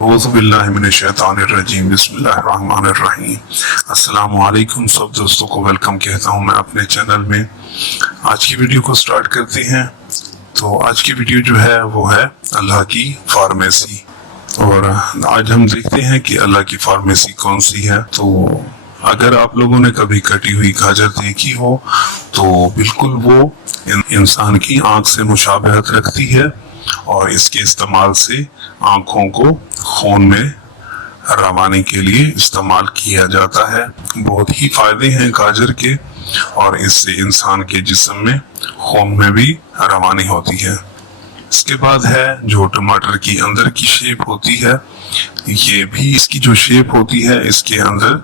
बिस्मिल्लाहिर्रहमानिर्रहीम। अस्सलाम वालेकुम सब दोस्तों को वेलकम कहता हूं मैं अपने चैनल में। आज की वीडियो को स्टार्ट करते हैं। तो आज की वीडियो जो है वो है अल्लाह की फार्मेसी, और आज हम देखते हैं कि अल्लाह की फार्मेसी कौन सी है। तो अगर आप लोगों ने कभी कटी हुई गाजर देखी हो तो बिल्कुल वो इंसान की आंख से मुशाबहत रखती है, और इसके इस्तेमाल से आंखों को खून में रवानी के लिए इस्तेमाल किया जाता है। बहुत ही फायदे हैं गाजर के, और इससे इंसान के जिस्म में खून में भी रवानी होती है। इसके बाद है जो टमाटर की अंदर की शेप होती है, ये भी इसकी जो शेप होती है इसके अंदर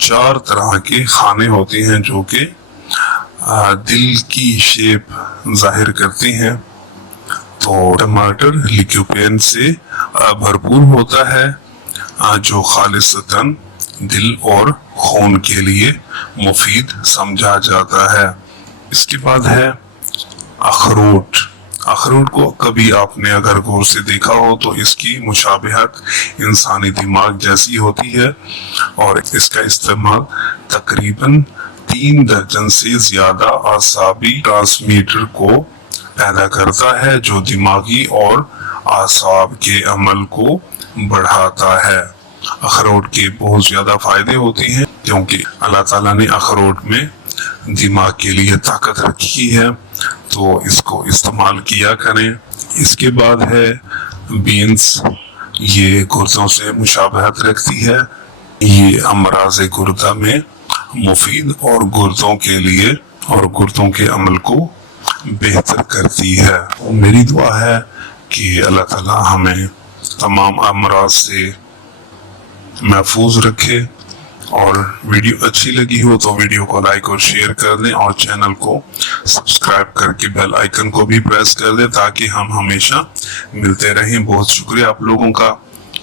4 तरह के खाने होते हैं जो कि दिल की शेप जाहिर करते हैं। तो टमाटर लिकोपेन से भरपूर होता है जो खालिसतन दिल और खून के लिए मुफीद समझा जाता है। इसके बाद है अखरोट। अखरोट को कभी आपने अगर गौर से देखा हो तो इसकी मुशाबहत इंसानी दिमाग जैसी होती है, और इसका इस्तेमाल तकरीबन 3 दर्जन से ज्यादा आसाबी ट्रांसमीटर को पैदा करता है जो दिमागी और आसाब के अमल को बढ़ाता है। अखरोट के बहुत ज्यादा फायदे होते हैं क्योंकि अल्लाह ताला ने अखरोट में दिमाग के लिए ताकत रखी है, तो इसको इस्तेमाल किया करें। इसके बाद है बीन्स। ये गुर्दों से मुशाबहत रखती है, ये अमराज गुर्दा में मुफीद और गुर्दों के लिए और गुर्दों के अमल को बेहतर करती है। मेरी दुआ है कि अल्लाह ताला हमें तमाम अमराज से महफूज रखे। और वीडियो अच्छी लगी हो तो वीडियो को लाइक और शेयर कर दें, और चैनल को सब्सक्राइब करके बेल आइकन को भी प्रेस कर दें ताकि हम हमेशा मिलते रहें। बहुत शुक्रिया आप लोगों का।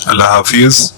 अल्लाह हाफिज।